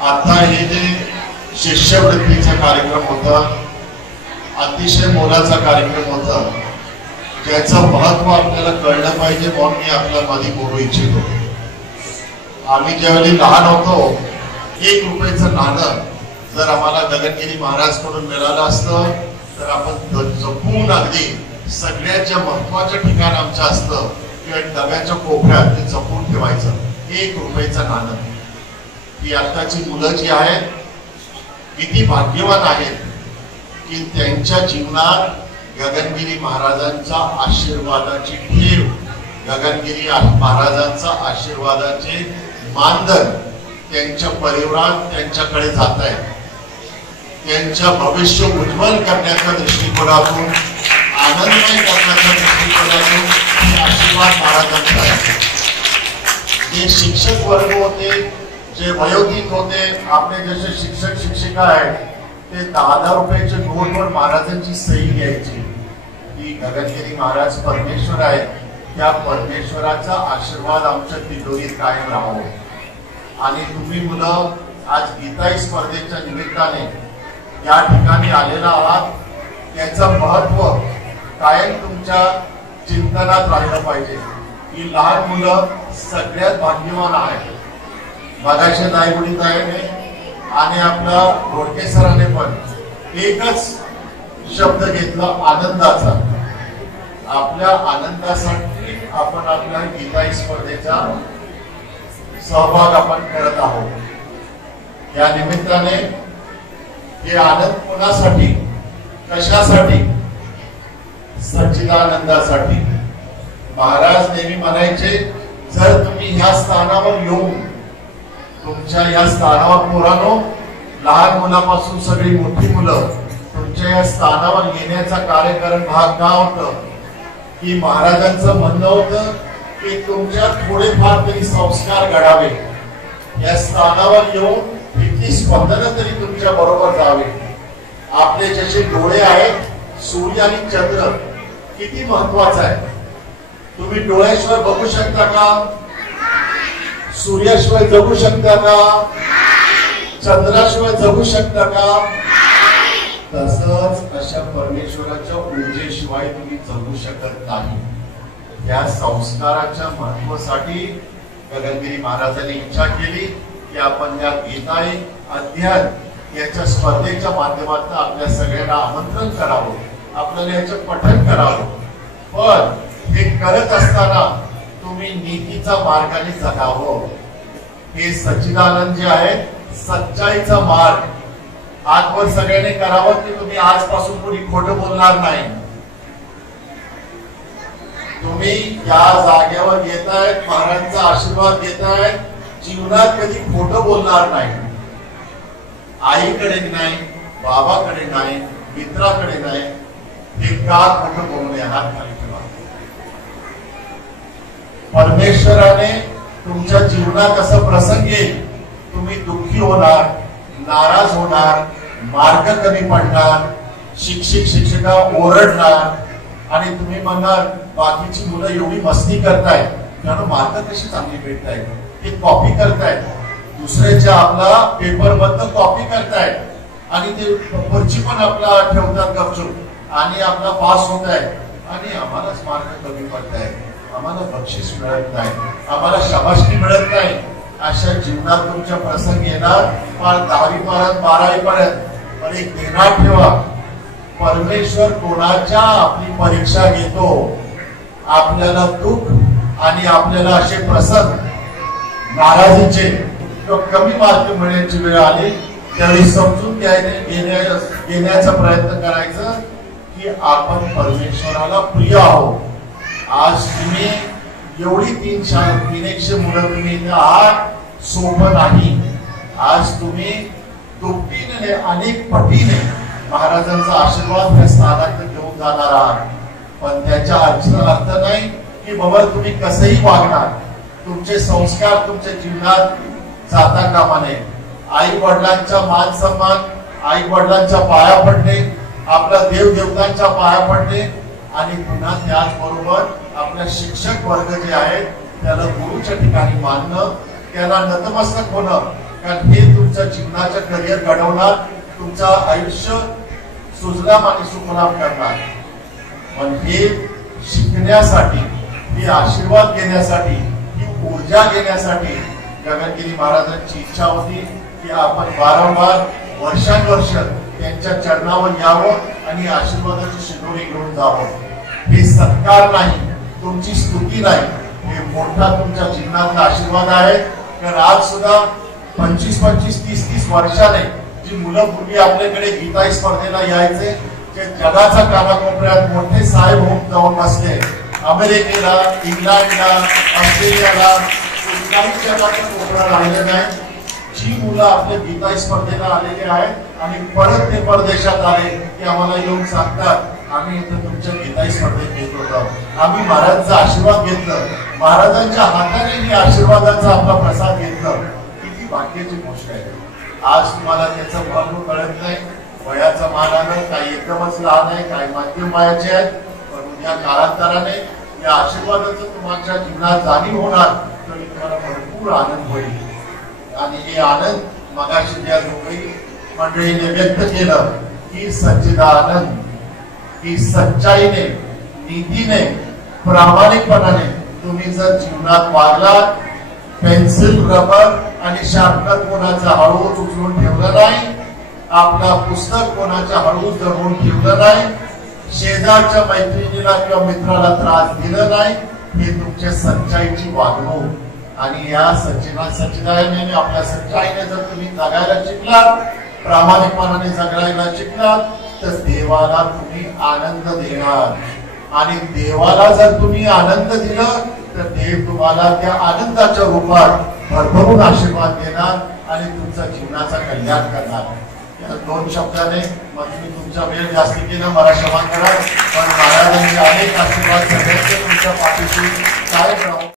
आता हे जे शिष्यवृत्तीचा कार्यक्रम होता, अतिशय मोलाचा कार्यक्रम होता, ज्याचं महत्व आपल्याला कळलं पाहिजे म्हणून मी आपल्या मध्ये बोलू इच्छितो. आम्ही ज्यावेळी लहान होतो, 1 रुपयाचं नाणं जर आम्हाला गगनगिरी महाराज कडून मिळालं असतं तर आपण जपून अगदी सगळ्यात जे महत्वाचं ठिकाण आमचं असतं किंवा डब्याच्या कोपऱ्यात ते जपून ठेवायचं. 1 रुपयाचं नाणं. ही आताची मुलं जी आहेत किती भाग्यवान आहेत की त्यांच्या जीवनात गगनगिरी महाराजांचा आशीर्वादाची ठेव, गगनगिरी महाराजांचा आशीर्वादाचे मानधन त्यांच्या परिवारात त्यांच्याकडे जात आहे. त्यांच्या भविष्य उज्ज्वल करण्याच्या दृष्टिकोनातून, आनंदमय करण्याच्या दृष्टिकोनातून हे आशीर्वाद महाराजांचा आहे. जे शिक्षक वर्ग होते, जे वयोधिक होते, आपले जसे शिक्षक शिक्षिका आहेत, ते 10-10 रुपयाच्या नोटवर महाराजांची सही घ्यायची. ही गगनगिरी महाराज परमेश्वर आहेत, त्या परमेश्वराचा आशीर्वाद आमच्या तिजोरीत कायम राहावं. आणि तुम्ही मुलं आज गीताई स्पर्धेच्या निमित्ताने या ठिकाणी आलेला आहात, त्याचं महत्व कायम तुमच्या चिंतनात राहिलं पाहिजे की लहान मुलं सगळ्यात भाग्यवान आहेत. मगाशी नायगुडीताईने आणि आपला घोडके सरांने पण एकच शब्द घेतला, आनंदाचा. आपल्या आनंदासाठी आपण आपल्या गीताई स्पर्धेचा सहभाग आपण करत आहोत. या निमित्ताने हे आनंद कोणासाठी, कशासाठी? सच्चिदानंदासाठी. महाराज नेहमी म्हणायचे, जर तुम्ही ह्या स्थानावर येऊन तुमच्या या स्थानावर पोरांनो, लहान मुलापासून सगळी मोठी मुलं तुमच्या या स्थानावर येण्याचा कार्यक्रम भाग का होतं की महाराजांचं म्हणणं होतं की तुमच्या थोडेफार तरी संस्कार घडावे, या स्थानावर येऊन भीती स्पंदन तरी तुमच्या बरोबर जावे. आपले जसे डोळे आहेत, सूर्य आणि चंद्र किती महत्वाचा आहे. तुम्ही डोळ्याशिवाय बघू शकता का? सूर्याशिवाय जगू शकता का? चंद्राशिवाय जगू शकता का? तसंच अशा परमेश्वराच्या ऊर्जेशिवाय तुम्ही जगू शकत नाही. या संस्काराच्या महत्वासाठी गगनगिरी महाराजांनी इच्छा केली की आपण या गीताई अध्ययन याच्या स्पर्धेच्या माध्यमातून आपल्या सगळ्यांना आमंत्रण करावं, आपल्याला याचं पठण करावं. पण हे करत असताना तुम्ही नीतीचा मार्गाने जगावं. हे सच्चिदानंद जे आहे, सच्चाईचा मार्ग आजवर सगळ्यांनी करावं की तुम्ही आजपासून कोणी खोटं बोलणार नाही. तुम्ही या जागेवर येतायत, महाराजांचा आशीर्वाद घेतायत, जीवनात कधी खोटं बोलणार नाही. आईकडे नाही, बाबाकडे नाही, मित्राकडे नाही. हे का खोटं बोलू नये? हात खाली ठेवा. परमेश्वराने तुमच्या जीवनात असं प्रसंग येईल, तुम्ही दुःखी होणार, नाराज होणार, मार्ग कमी पडणार, शिक्षक शिक्षिका ओरडणार आणि तुम्ही म्हणणार बाकीची मुलं एवढी मस्ती करतायत, त्यांना मार्क कशी चांगली भेटतायत, ते कॉपी करतायत, दुसऱ्याच्या आपला पेपर मधनं कॉपी करतायत आणि ते पर्ची पण आपला ठेवतात गपचूप आणि आपला पास होत आहे आणि आम्हालाच मार्क कमी पडतायत, आम्हाला बक्षीस मिळत नाही, आम्हाला शाबासकी मिळत नाही. अशा जीवनात तुमच्या प्रसंग येणार. पण 10वी पर्यंत 12वी पर्यंत पण एक ध्यानात ठेवा, परमेश्वर कोणाच्या आपली परीक्षा घेतो. आपल्याला दुःख आणि आपल्याला असे प्रसंग नाराजीचे कमी मार्क मिळण्याची वेळ आली त्यावेळी समजून घेण्याचा प्रयत्न करायचा की आपण परमेश्वराला प्रिय आहोत. आज तुम्ही एवढी 300 मुलं तुम्ही इथे आहात, सोपं नाही. आज तुम्ही दुपटीने अनेक पटीने महाराजांचा आशीर्वाद या स्थानात घेऊन जाणार आहात. पण त्याच्या अर्थ नाही की बाबा तुम्ही कसंही वागणार, तुमचे संस्कार तुमच्या जीवनात जाता कामा नये. आई वडिलांचा मान सन्मान, आई वडिलांच्या पाया पडणे, आपल्या देव देवतांच्या पाया पडणे आणि पुन्हा त्याचबरोबर आपल्या शिक्षक वर्ग जे आहेत त्याला गुरुच्या ठिकाणी मानणं, त्याला नतमस्तक होणं, कारण हे तुमचं जीवनाचं करिअर घडवणार, तुमचं आयुष्य सुजलाम आणि सुफलाम करणार. पण हे शिकण्यासाठी, हे आशीर्वाद घेण्यासाठी, ही ऊर्जा घेण्यासाठी गगनगिरी महाराजांची इच्छा होती की आपण वारंवार वर्षानुवर्ष त्यांच्या चरणावर यावं आणि आशीर्वादाची शिदोरी घेऊन जावं. हे सत्कार नाही, तुमची स्तुती नाही, हे मोठा तुमच्या जीवनातला आशीर्वाद आहे. कारण आज सुद्धा 25-25, 30-30 वर्षाने जी मुलं मुली आपल्याकडे गीताई स्पर्धेला यायचे, ते जगाच्या कानाकोपऱ्यात मोठे साहेब होऊन जाऊन बसले. अमेरिकेला, इंग्लंडला, ऑस्ट्रेलियाला कुठल्याही जगाचा कोपरा राहिले नाही. जी मुलं आपल्या गीताई स्पर्धेला आलेले आहेत आणि परत ते परदेशात आले की आम्हाला येऊन सांगतात आम्ही इथं तुमच्या गीताई स्पर्धेत घेत होतो, आम्ही महाराजांचा आशीर्वाद घेतलं, महाराजांच्या हाताने मी आशीर्वादाचा आपला प्रसाद घेतला. किती भाग्याची गोष्ट आहे. आज तुम्हाला त्याचं महत्व कळत नाही. वयाचं मानानं काही एकदमच लहान आहे, काही मध्यम वयाचे आहेत, पण या कालांतराने या आशीर्वादाचं तुमच्या जीवनात जाणीव होणार तर तुम्हाला भरपूर आनंद होईल. आणि हे आनंद मगाशी ज्या दोघी मंडळीने व्यक्त केलं की सच्चिदानंद, की सच्चाईने, नीतीने, प्रामाणिकपणाने तुम्ही जर जीवनात वागलात, पेन्सिल, रबर आणि शार्पनर कोणाचा हळूच उचलून ठेवलं नाही, आपला पुस्तक कोणाच्या हळूच दडवून ठेवलं नाही, शेजारच्या मैत्रिणीला किंवा मित्राला त्रास दिला नाही, हे तुमच्या सच्चाईची वागणूक. आणि या सच्चिदानंदाने आपल्या सच्चाईने जर तुम्ही जगायला शिकलात, प्रामाणिकपणाने जगायला शिकलात, तर देवाला तुम्ही आनंद देणार. आणि देवाला जर तुम्ही आनंद दिला तर देव तुम्हाला त्या आनंदाच्या रूपात भरभरून आशीर्वाद देणार आणि तुमच्या जीवनाचा कल्याण करणार. या दोन शब्दाने मग तुम्ही तुमचा वेळ जास्ती केला, मला क्षमा करा, पण महाराजांचे अनेक आशीर्वाद सगळ्यांचे तुमच्या पाठीशी कायम राहू.